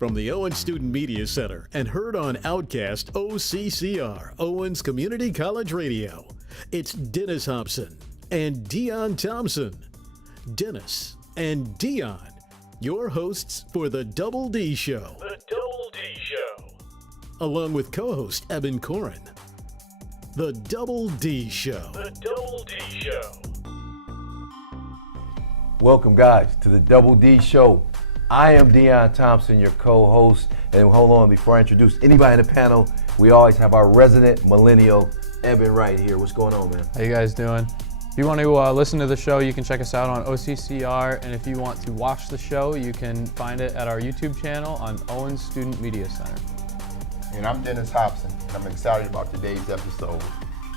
From the Owens Student Media Center and heard on Outcast OCCR, Owens Community College Radio, it's Dennis Hobson and Dion Thompson. Dennis and Dion, your hosts for The Double D Show. The Double D Show. Along with co-host Eben Corin. The Double D Show. The Double D Show. Welcome, guys, to The Double D Show. I am Dion Thompson, your co-host. And hold on, before I introduce anybody in the panel, we always have our resident millennial, Eben, right here. What's going on, man? How you guys doing? If you want to listen to the show, you can check us out on OCCR. And if you want to watch the show, you can find it at our YouTube channel on Owens Student Media Center. And I'm Dennis Hobson. I'm excited about today's episode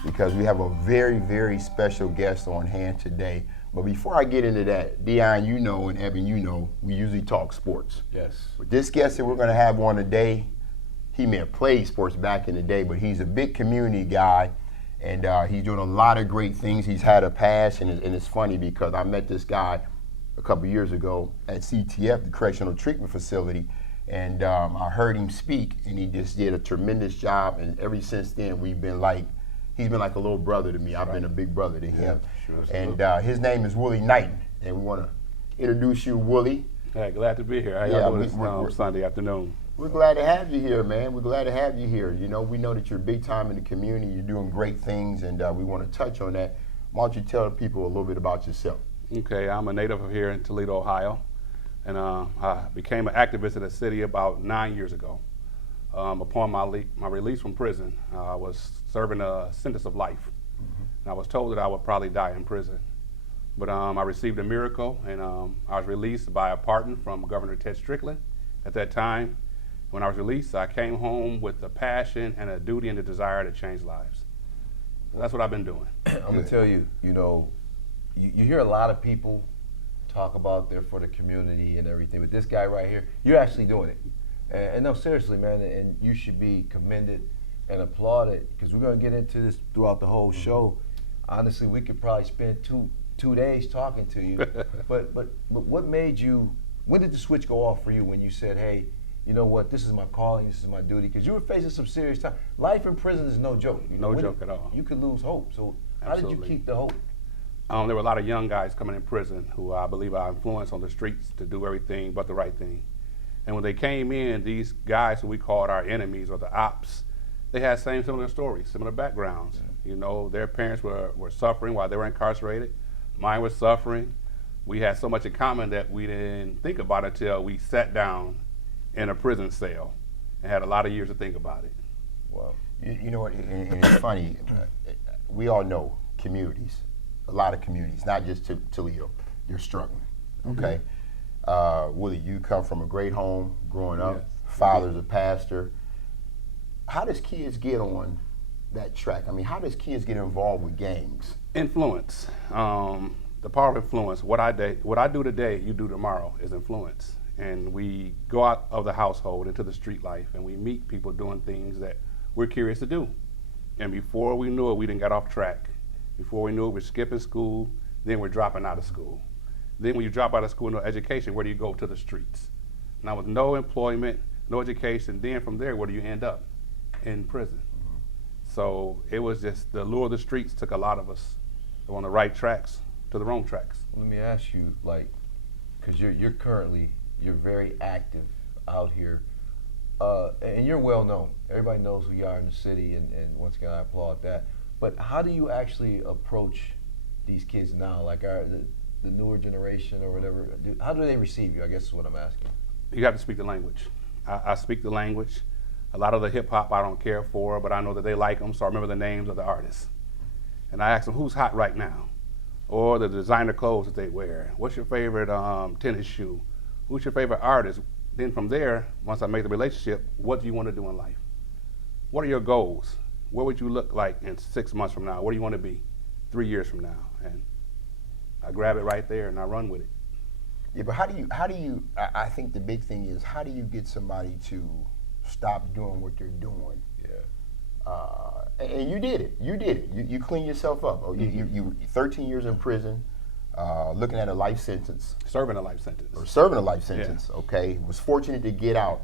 because we have a very, very special guest on hand today. But before I get into that, Dion, you know, and Eben, you know, we usually talk sports. Yes. But this guest that we're going to have on today, he may have played sports back in the day, but he's a big community guy, and he's doing a lot of great things. He's had a past, and it's funny because I met this guy a couple years ago at CTF, the Correctional Treatment Facility, and I heard him speak, and he just did a tremendous job, and ever since then, he's been like a little brother to me. I've been a big brother to him. Sure, and his name is Willy Knighten, and we want to introduce you, Willy. Hey, glad to be here. How y'all doing this Sunday afternoon? We're glad to have you here, man. We're glad to have you here. You know, we know that you're big time in the community. You're doing great things, and we want to touch on that. Why don't you tell the people a little bit about yourself? Okay, I'm a native of here in Toledo, Ohio, and I became an activist in the city about 9 years ago. Upon my release from prison, I was serving a sentence of life. And I was told that I would probably die in prison. But I received a miracle, and I was released by a pardon from Governor Ted Strickland. At that time, when I was released, I came home with a passion and a duty and a desire to change lives. That's what I've been doing. I'm going to tell you, you know, you hear a lot of people talk about they're for the community and everything, but this guy right here, you're actually doing it. And no, seriously, man, and you should be commended and applauded, because we're going to get into this throughout the whole show. Honestly, we could probably spend two days talking to you. but what made you, when did the switch go off for you when you said, hey, you know what, this is my calling, this is my duty? Because you were facing some serious time. Life in prison is no joke. You know, no joke at all. You could lose hope. So Absolutely. How did you keep the hope? There were a lot of young guys coming in prison who I believe I influenced on the streets to do everything but the right thing. And when they came in, these guys who we called our enemies or the ops, they had similar stories, similar backgrounds. Yeah. You know, their parents were suffering while they were incarcerated. Mine was suffering. We had so much in common that we didn't think about it until we sat down in a prison cell and had a lot of years to think about it. Well, you know what, and it's funny, we all know communities, a lot of communities, not just Toledo, they're struggling, okay? Willy, you come from a great home growing up, yes. Father's a pastor. How does kids get on that track? I mean, how does kids get involved with gangs? Influence, the power of influence. What I do today, you do tomorrow is influence. And we go out of the household into the street life, and we meet people doing things that we're curious to do. And before we knew it, we didn't get off track. Before we knew it, we're skipping school, then we're dropping out of school. Then when you drop out of school, no education, where do you go? To the streets. Now with no employment, no education, then from there, where do you end up? In prison. Mm-hmm. So it was just the lure of the streets took a lot of us on the right tracks to the wrong tracks. Let me ask you, like, because you're very active out here, and you're well known. Everybody knows who you are in the city, and once again, I applaud that. But how do you actually approach these kids now, like the newer generation or whatever? How do they receive you, I guess is what I'm asking. You have to speak the language. I speak the language. A lot of the hip hop I don't care for, but I know that they like them, so I remember the names of the artists. And I ask them, who's hot right now? Or the designer clothes that they wear. What's your favorite tennis shoe? Who's your favorite artist? Then from there, once I make the relationship, what do you want to do in life? What are your goals? What would you look like in 6 months from now? What do you want to be 3 years from now? And I grab it right there and I run with it. Yeah, but how do you, I think the big thing is, how do you get somebody to stop doing what they're doing? Yeah. And you did it. You cleaned yourself up. You 13 years in prison. looking at a life sentence. Serving a life sentence. Or serving a life sentence, okay, was fortunate to get out.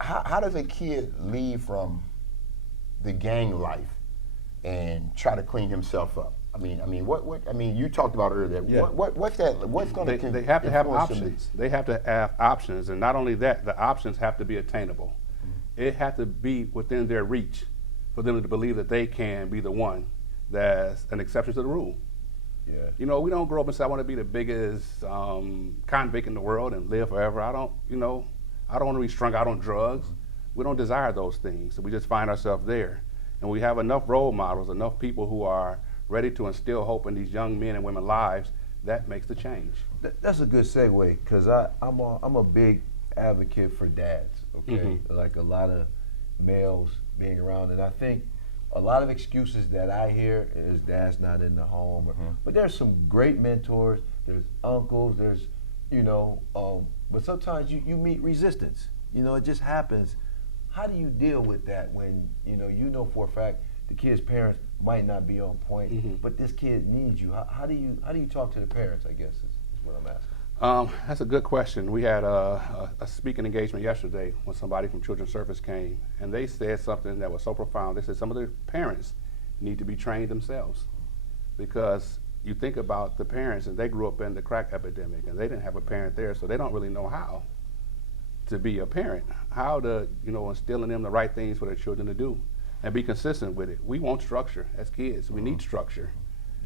How does a kid leave from the gang life and try to clean himself up? I mean, you talked about earlier. Yeah. What's that? What's going to They have to have options. They have to have options, and not only that, the options have to be attainable. It has to be within their reach for them to believe that they can be the one that's an exception to the rule. Yeah. You know, we don't grow up and say, I want to be the biggest convict in the world and live forever. I don't want to be strung out on drugs. We don't desire those things. So we just find ourselves there. And we have enough role models, enough people who are ready to instill hope in these young men and women's lives. That makes the change. That's a good segue, because I'm a big advocate for dads, okay? Like a lot of males being around, and I think a lot of excuses that I hear is dad's not in the home. But there's some great mentors, there's uncles, there's, but sometimes you meet resistance. It just happens. How do you deal with that when, you know for a fact the kid's parents might not be on point, but this kid needs you? How do you talk to the parents, I guess, is what I'm asking. That's a good question. We had a speaking engagement yesterday when somebody from Children's Service came, and they said something that was so profound. They said some of the parents need to be trained themselves, because you think about the parents, and they grew up in the crack epidemic, and they didn't have a parent there, so they don't really know how to be a parent, how to instill in them the right things for their children to do, and be consistent with it. We want structure as kids. We need structure.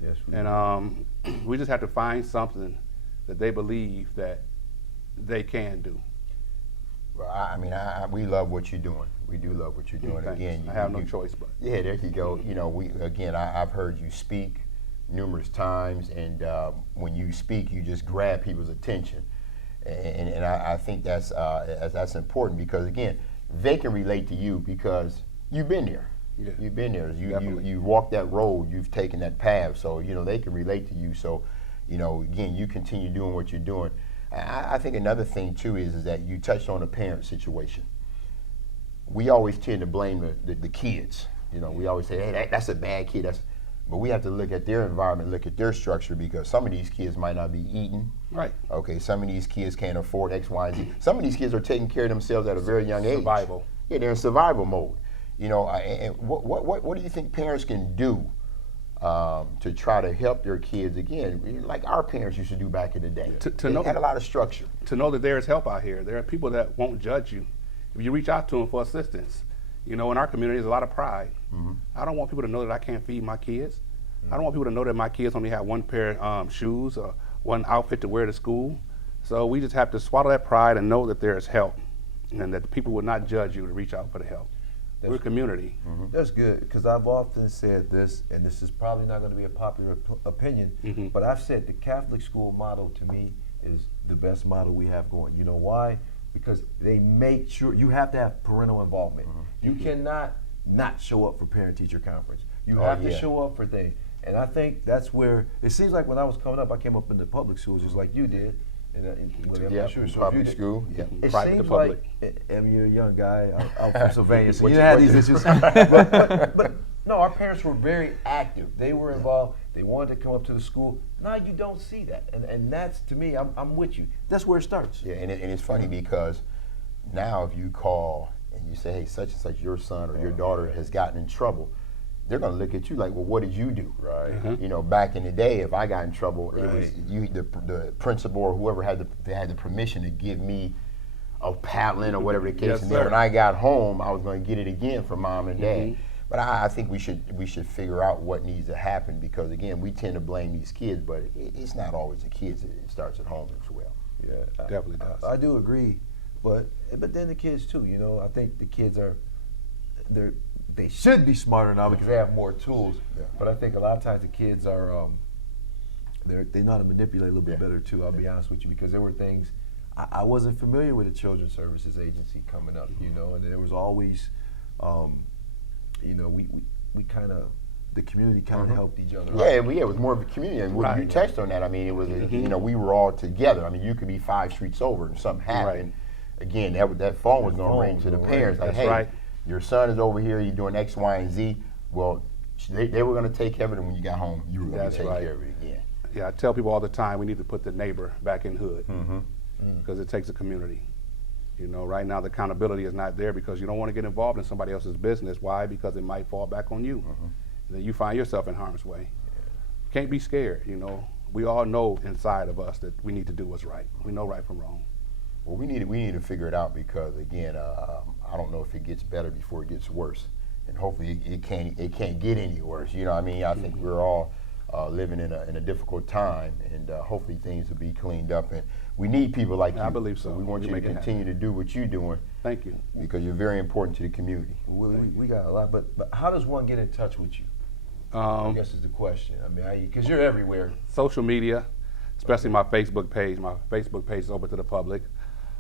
Yes, we And we just have to find something that they believe that they can do. Well, we love what you're doing. We do love what you're doing. Thanks. Again, I have no choice but. Yeah, there you go. I've heard you speak numerous times, and when you speak, you just grab people's attention, and I think that's important, because again, they can relate to you because you've been there. Yeah. You've been there. Definitely. You walked that road. You've taken that path. So they can relate to you. So again, you continue doing what you're doing. I think another thing too is that you touched on the parent situation. We always tend to blame the kids. We always say, hey, that's a bad kid. But we have to look at their environment, look at their structure, because some of these kids might not be eating. Right. Okay, some of these kids can't afford X, Y, and Z. Some of these kids are taking care of themselves at a very young age. Survival. Yeah, they're in survival mode. And what do you think parents can do to try to help their kids, again, like our parents used to do back in the day? They had a lot of structure. To know that there is help out here. There are people that won't judge you if you reach out to them for assistance. In our community, there's a lot of pride. I don't want people to know that I can't feed my kids. I don't want people to know that my kids only have one pair of shoes or one outfit to wear to school. So we just have to swallow that pride and know that there is help, and that the people will not judge you to reach out for the help. We're a community. That's good, because I've often said this, and this is probably not going to be a popular opinion, but I've said the Catholic school model to me is the best model we have going. You know why? Because they make sure you have to have parental involvement. You cannot not show up for parent-teacher conference. You have to show up for things. And I think that's where, it seems like when I was coming up, I came up in the public schools just like you did. Public school. Yeah. It Private seems to public. like, you're a young guy out from Sylvania, so you didn't have these issues. But no, our parents were very active. They were involved. They wanted to come up to the school. Now you don't see that. And that's, to me, I'm with you. That's where it starts. Yeah, and it's funny because now if you call and you say, hey, such and such, your son or your daughter has gotten in trouble, they're going to look at you like, well, what did you do? Right. Back in the day, if I got in trouble, it was the principal or whoever had the permission to give me a paddling or whatever the case. Yes, and sir. then when I got home, I was going to get it again from mom and dad. But I think we should figure out what needs to happen, because again, we tend to blame these kids, but it's not always the kids. It starts at home as well. Yeah, Definitely does. I do agree, but then the kids too. I think the kids they should be smarter now because they have more tools. Yeah. But I think a lot of times the kids are they know how to manipulate a little bit better too. I'll be honest with you, because there were things I wasn't familiar with the Children's Services Agency coming up, and there was always, we kind of, the community kind of helped each other. Yeah, it was more of a community. And Right. you touched on that. I mean, it was, we were all together. I mean, you could be 5 streets over and something happened. Again, that phone was going to ring to the parents. Like, That's hey, right. your son is over here, he's doing X, Y, and Z. Well, they were going to take care of it, and when you got home, you were going That's to take right. care of it again. Yeah, I tell people all the time we need to put the neighbor back in hood because it takes a community. You know, right now the accountability is not there because you don't want to get involved in somebody else's business. Why? Because it might fall back on you. And then you find yourself in harm's way. Can't be scared, you know. We all know inside of us that we need to do what's right. We know right from wrong. Well, we need to figure it out because again, I don't know if it gets better before it gets worse, and hopefully it can't get any worse. You know what I mean? I think we're all living in a difficult time, and hopefully things will be cleaned up. And we need people like you. I believe so. We want You you to make it continue to do what you're doing. Thank you. Because you're very important to the community. We got a lot, but how does one get in touch with you? I guess is the question. I mean, because you're everywhere. Social media, especially my Facebook page. My Facebook page is open to the public.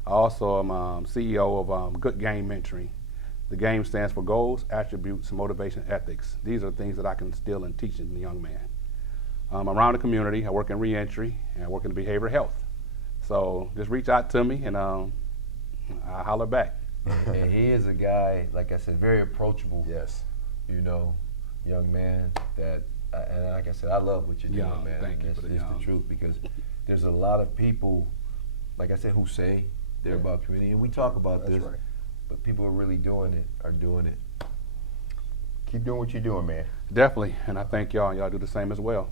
I also am CEO of Good Game Mentoring. The GAME stands for Goals, Attributes, Motivation, Ethics. These are things that I can instill and teach in the young man. Around the community, I work in reentry and I work in behavioral health. So just reach out to me and I'll holler back. And he is a guy, like I said, very approachable. Yes. You know, young man that, and like I said, I love what you're doing, man. Thank you It's for the the truth because there's a lot of people, like I said, who say they're about community, and we talk about That's this, right. but people are really doing it. Keep doing what you're doing, man. Definitely, and I thank y'all. Y'all do the same as well.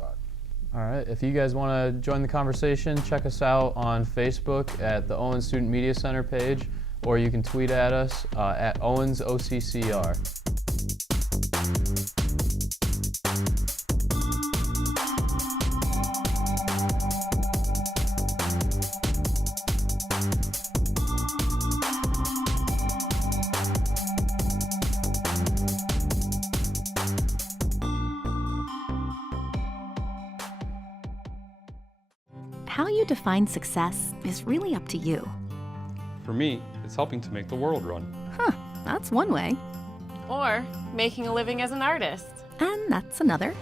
All right, if you guys want to join the conversation, check us out on Facebook at the Owens Student Media Center page, or you can tweet at us at OwensOCCR. How you define success is really up to you. For me, it's helping to make the world run. Huh, that's one way. Or making a living as an artist. And that's another.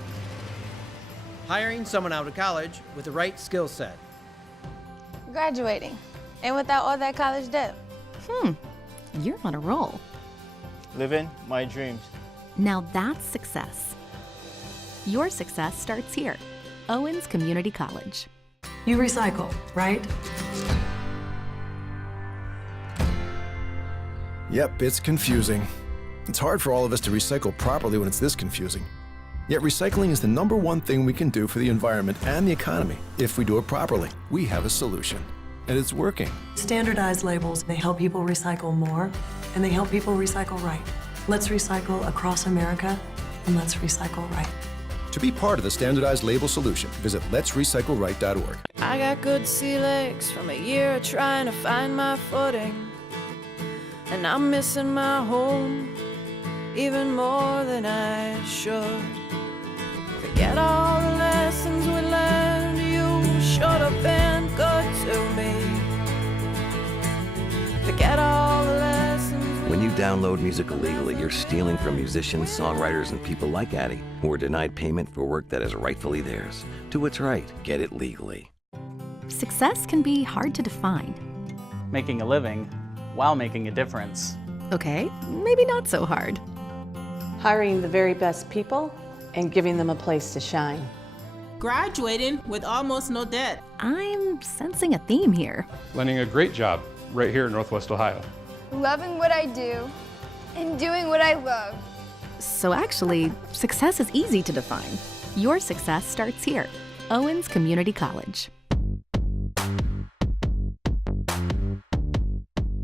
Hiring someone out of college with the right skill set. Graduating, and without all that college debt. You're on a roll. Living my dreams. Now that's success. Your success starts here. Owens Community College. You recycle, right? Yep, it's confusing. It's hard for all of us to recycle properly when it's this confusing. Yet recycling is the #1 thing we can do for the environment and the economy. If we do it properly, we have a solution. And it's working. Standardized labels, they help people recycle more, and they help people recycle right. Let's recycle across America, and let's recycle right. To be part of the standardized label solution, visit letsrecycleright.org. I got good sea legs from a year of trying to find my footing. And I'm missing my home even more than I should. Forget all the lessons we learned, you should have been good to me. Forget all the lessons. When you download music illegally, you're stealing from musicians, songwriters, and people like Addie, who are denied payment for work that is rightfully theirs. Do what's right. Get it legally. Success can be hard to define. Making a living while making a difference. Okay, maybe not so hard. Hiring the very best people and giving them a place to shine. Graduating with almost no debt. I'm sensing a theme here. Landing a great job right here in Northwest Ohio. Loving what I do and doing what I love. So actually, success is easy to define. Your success starts here. Owens Community College.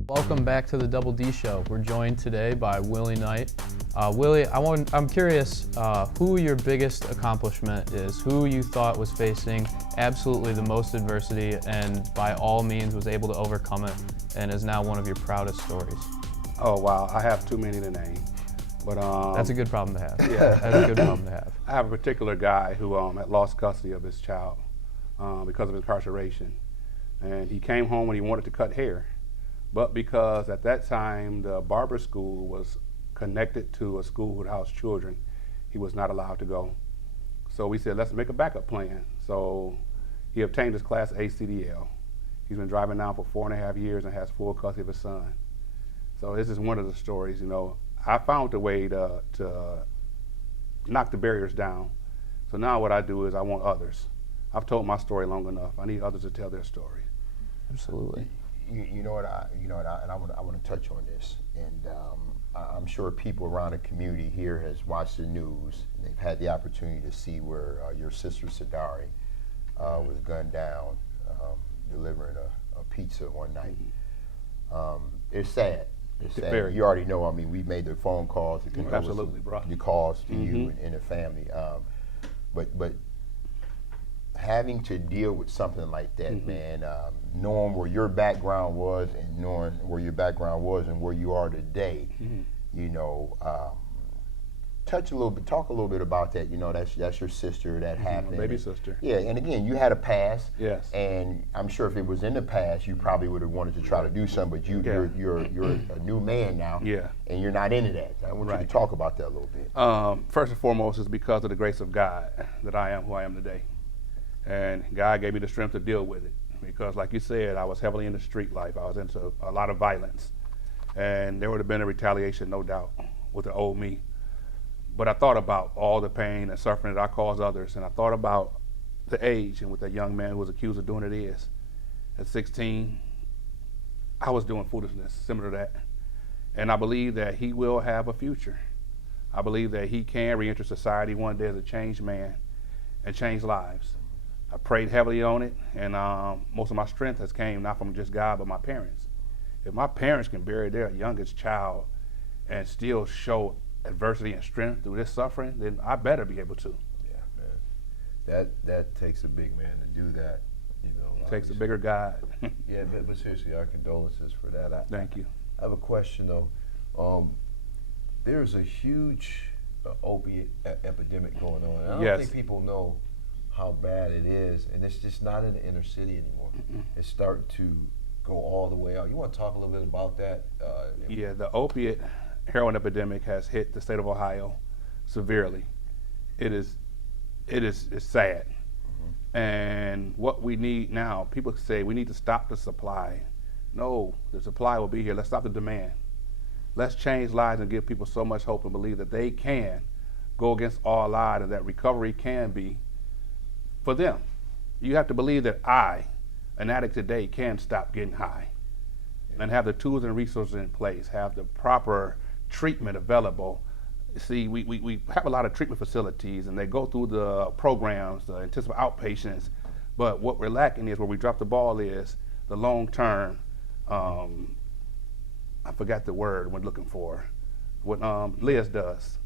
Welcome back to the Double D Show. We're joined today by Willy Knighten. Willy, I'm curious who your biggest accomplishment is, who you thought was facing absolutely the most adversity and by all means was able to overcome it and is now one of your proudest stories. Oh wow, I have too many to name. But that's a good problem to have. Yeah. That's a good problem to have. I have a particular guy who had lost custody of his child because of incarceration. And he came home when he wanted to cut hair. But because at that time the barber school was connected to a school that housed children, he was not allowed to go. So we said, let's make a backup plan. So he obtained his Class A CDL. He's been driving now for 4.5 years and has full custody of his son. So this is one of the stories, you know. I found a way to knock the barriers down. So now what I do is I want others. I've told my story long enough. I need others to tell their story. Absolutely. You know what I want to touch on this, and I'm sure people around the community here has watched the news, and they've had the opportunity to see where your sister Sadari was gunned down delivering a pizza one night. It's sad. It's sad. Very. You already know. I mean, we've made the phone calls. Absolutely, bro. The calls to you and the family, but having to deal with something like that, man, knowing where your background was and knowing where your background was and where you are today, you know, talk a little bit about that. You know, that's your sister that happened. Baby sister. Yeah, and again, you had a past. Yes. And I'm sure if it was in the past, you probably would have wanted to try to do something, but you're a new man now. Yeah. And you're not into that. I want you to talk about that a little bit. First and foremost, it's because of the grace of God that I am who I am today. And God gave me the strength to deal with it. Because like you said, I was heavily into street life. I was into a lot of violence. And there would have been a retaliation, no doubt, with the old me. But I thought about all the pain and suffering that I caused others. And I thought about the age and what that young man who was accused of doing it is. At 16, I was doing foolishness similar to that. And I believe that he will have a future. I believe that he can re-enter society one day as a changed man and change lives. I prayed heavily on it, and most of my strength has came not from just God, but my parents. If my parents can bury their youngest child and still show adversity and strength through this suffering, then I better be able to. Yeah, man. That takes a big man to do that. You know, it takes a bigger God. Yeah, but seriously, our condolences for that. Thank you. I have a question though. There's a huge opiate epidemic going on. And I don't think people know how bad it is, and it's just not in the inner city anymore. It's starting to go all the way out. You want to talk a little bit about that? Yeah, the opiate heroin epidemic has hit the state of Ohio severely. It's sad. And what we need now, people say we need to stop the supply. No, the supply will be here. Let's stop the demand. Let's change lives and give people so much hope and believe that they can go against all odds and that recovery can be for them. You have to believe that I, an addict today, can stop getting high and have the tools and resources in place, have the proper treatment available. See, we have a lot of treatment facilities and they go through the programs, the intensive outpatients, but what we're lacking is where we drop the ball is the long-term, I forgot the word we're looking for, what Liz does.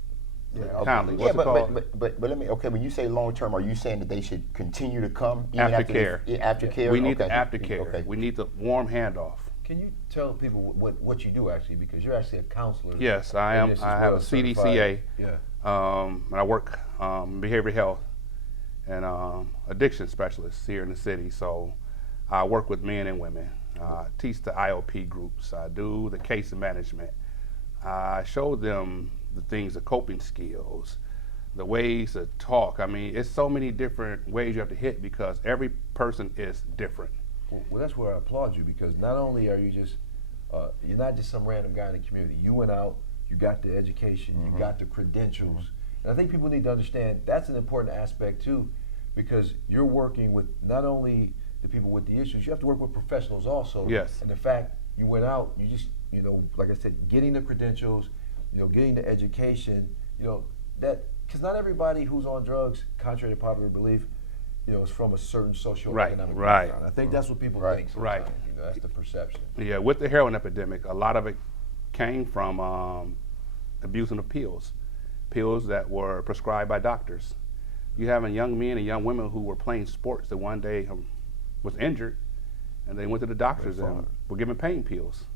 But let me, okay, when you say long term, are you saying that they should continue to come even after care? We need the aftercare. Okay. We need the warm handoff. Can you tell people what you do actually, because you're actually a counselor? Yes, I am. I have a CDCA. Yeah. And I work behavioral health and addiction specialist here in the city. So I work with men and women. Teach the IOP groups. I do the case management. I show them the things, the coping skills, the ways to talk. I mean, it's so many different ways you have to hit because every person is different. Well, that's where I applaud you, because not only are you just, you're not just some random guy in the community. You went out, you got the education, you got the credentials. And I think people need to understand that's an important aspect too, because you're working with not only the people with the issues, you have to work with professionals also. Yes. And the fact you went out, you just, you know, like I said, getting the credentials, you know, getting the education, you know, that, because not everybody who's on drugs, contrary to popular belief, you know, is from a certain socioeconomic background. I think that's what people think sometimes. You know, that's the perception. Yeah, with the heroin epidemic, a lot of it came from abusing of pills that were prescribed by doctors. You having young men and young women who were playing sports that one day was injured, and they went to the doctors and were given pain pills.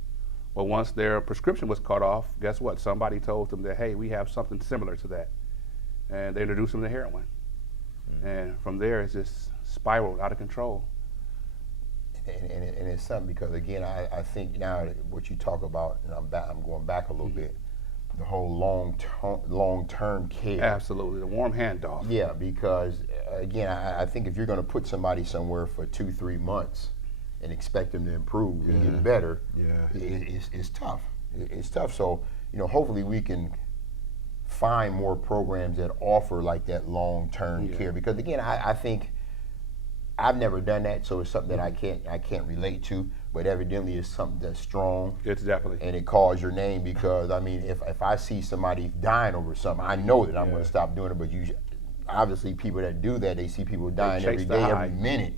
Well, once their prescription was cut off, guess what? Somebody told them that, hey, we have something similar to that. And they introduced them to heroin. And from there, it's just spiraled out of control. And it's something because, again, I think now what you talk about, and I'm going back a little bit, the whole long-term care. Absolutely, the warm handoff. Yeah, because, again, I think if you're going to put somebody somewhere for 2-3 months and expect them to improve and get better, it's tough. It's tough. So, you know, hopefully we can find more programs that offer like that long-term care. Because again, I think I've never done that, so it's something that I can't relate to. But evidently, it's something that's strong. It's definitely. And it calls your name because I mean, if I see somebody dying over something, I know that I'm going to stop doing it. But obviously, people that do that, they see people dying every day, every minute.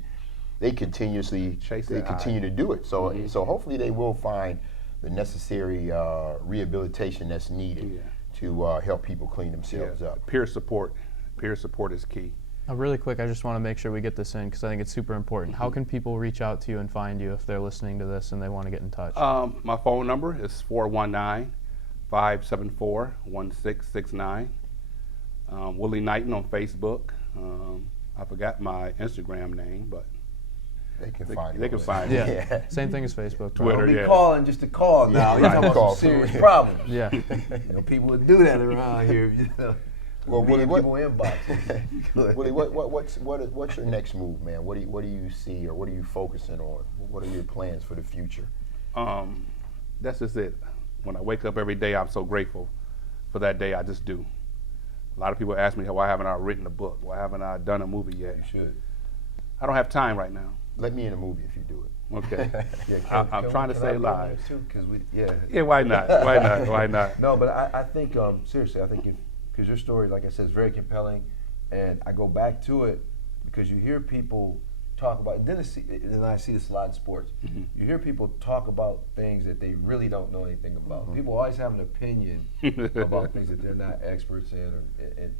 They continuously continue to do it. So so hopefully they will find the necessary rehabilitation that's needed to help people clean themselves up. Peer support is key. Really quick, I just want to make sure we get this in because I think it's super important. How can people reach out to you and find you if they're listening to this and they want to get in touch? My phone number is 419-574-1669. Willy Knighten on Facebook. I forgot my Instagram name, but they can find They can find me. Yeah, same thing as Facebook. Twitter, Don't be calling just to call now. You're talking about some serious problems. Yeah. People would do that around here. Well, Willy, people inbox. Willy, what's your next move, man? What do you see, or what are you focusing on? What are your plans for the future? That's just it. When I wake up every day, I'm so grateful for that day. I just do. A lot of people ask me, why haven't I written a book? Why haven't I done a movie yet? You should. I don't have time right now. Let me in a movie if you do it. Okay. I'm trying to save lives. Yeah, why not? Why not? Why not? No, but I think, seriously, I think because your story, like I said, is very compelling, and I go back to it because you hear people talk about, and I see this a lot in sports, you hear people talk about things that they really don't know anything about. People always have an opinion about things that they're not experts in,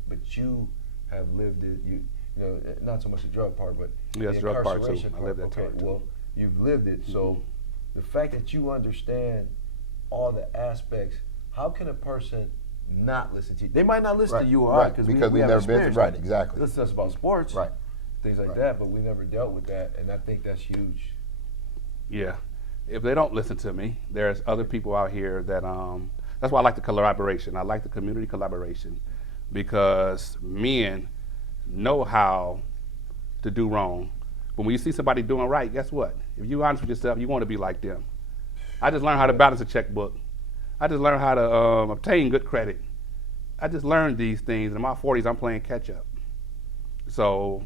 but you have lived it. You know, not so much the drug part, but the drug part too. incarceration I lived that part too. Well, you've lived it, so the fact that you understand all the aspects, how can a person not listen to you? They might not listen to you or I, because we've never been through. Right, exactly. Listen to us about sports, right, things like that, but we never dealt with that, and I think that's huge. Yeah, if they don't listen to me, there's other people out here that that's why I like the collaboration. I like the community collaboration because men know how to do wrong, but when you see somebody doing right, guess what? If you're honest with yourself, you want to be like them. I just learned how to balance a checkbook. I just learned how to obtain good credit. I just learned these things. In my 40s, I'm playing catch up. So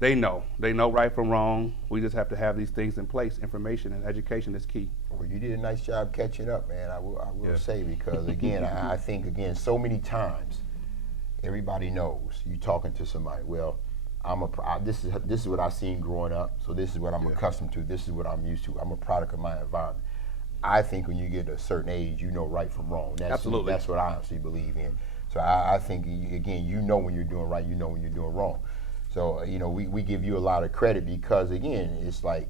they know right from wrong. We just have to have these things in place. Information and education is key. Well, you did a nice job catching up, man. I will say, because again, I think so many times everybody knows you talking to somebody. Well, this is what I've seen growing up. So this is what I'm accustomed to. This is what I'm used to. I'm a product of my environment. I think when you get to a certain age, you know right from wrong. Absolutely. That's what I honestly believe in. So I think, again, you know when you're doing right, you know when you're doing wrong. So, we give you a lot of credit because, again, it's like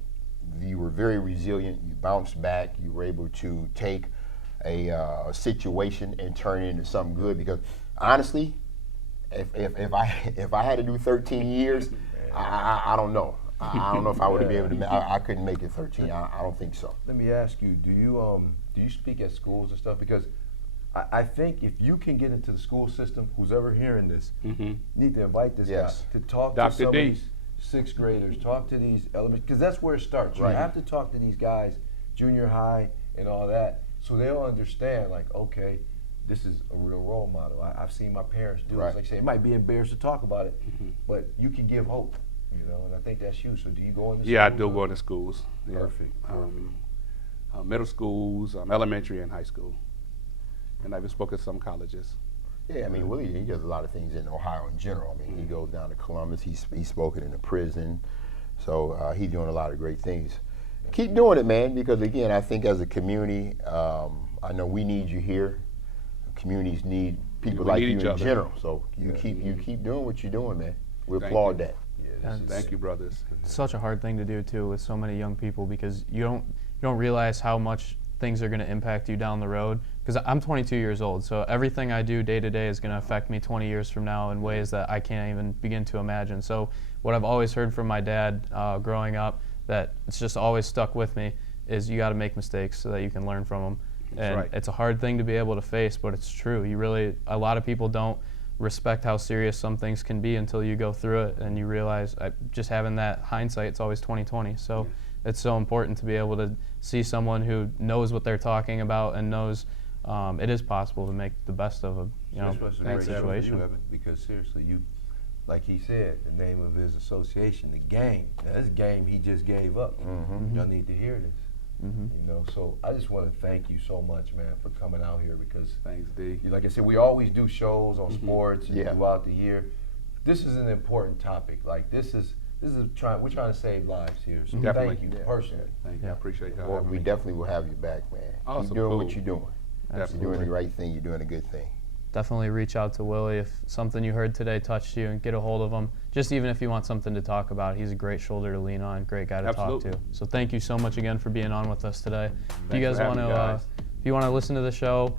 you were very resilient. You bounced back. You were able to take a situation and turn it into something good. Because, honestly, if I had to do 13 years, I don't know. I don't know if I would be able to. I couldn't make it 13. I don't think so. Let me ask you: do you speak at schools and stuff? Because I think if you can get into the school system, who's ever hearing this, need to invite this guy to talk to some of these sixth graders, talk to these elementary, because that's where it starts. Right. You have to talk to these guys, junior high and all that, so they'll understand. Like, okay, this is a real role model. I've seen my parents do this. Like I say, it might be embarrassed to talk about it, but you can give hope. And I think that's huge. So do you go into schools? Yeah, I do go into schools. Yeah. Perfect. Middle schools, elementary and high school. And I've spoken to some colleges. Yeah, I mean, Willie, he does a lot of things in Ohio in general. I mean, he goes down to Columbus. He's spoken in a prison. So he's doing a lot of great things. Keep doing it, man, because, again, I think as a community, I know we need you here. Communities need people like you in general. So you keep doing what you're doing, man. We applaud that. Thank you, brothers. It's such a hard thing to do too with so many young people because you don't realize how much things are going to impact you down the road. Because I'm 22 years old, so everything I do day to day is going to affect me 20 years from now in ways that I can't even begin to imagine. So what I've always heard from my dad growing up, that it's just always stuck with me, is you got to make mistakes so that you can learn from them. And it's a hard thing to be able to face, but it's true. A lot of people don't respect how serious some things can be until you go through it and you realize, just having that hindsight, it's always 20/20. So it's so important to be able to see someone who knows what they're talking about and knows it is possible to make the best of a bad situation. Because seriously, like he said, the name of his association, the game. Now, this game he just gave up. Y'all need to hear this. You know, so I just want to thank you so much, man, for coming out here because, thanks, D. Like I said, we always do shows on sports and throughout the year. This is an important topic. Like we're trying to save lives here. So thank you personally. Thank you. I appreciate y'all. Well, we definitely will have you back, man. Awesome. Keep doing what you're doing. Absolutely. You're doing the right thing. You're doing a good thing. Definitely reach out to Willie if something you heard today touched you, and get a hold of him. Just even if you want something to talk about, he's a great shoulder to lean on, great guy to talk to. So thank you so much again for being on with us today. If you guys want to, if you want to listen to the show,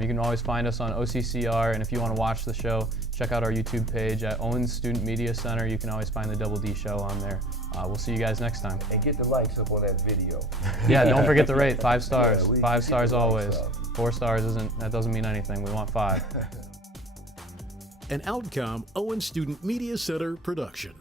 you can always find us on OCCR, and if you want to watch the show, check out our YouTube page at Owens Student Media Center. You can always find the Double D Show on there. We'll see you guys next time. And get the likes up on that video. Yeah, don't forget to rate 5 stars. Yeah, 5 stars always. Up. 4 stars that doesn't mean anything. We want 5. An Outcome Owens Student Media Center production.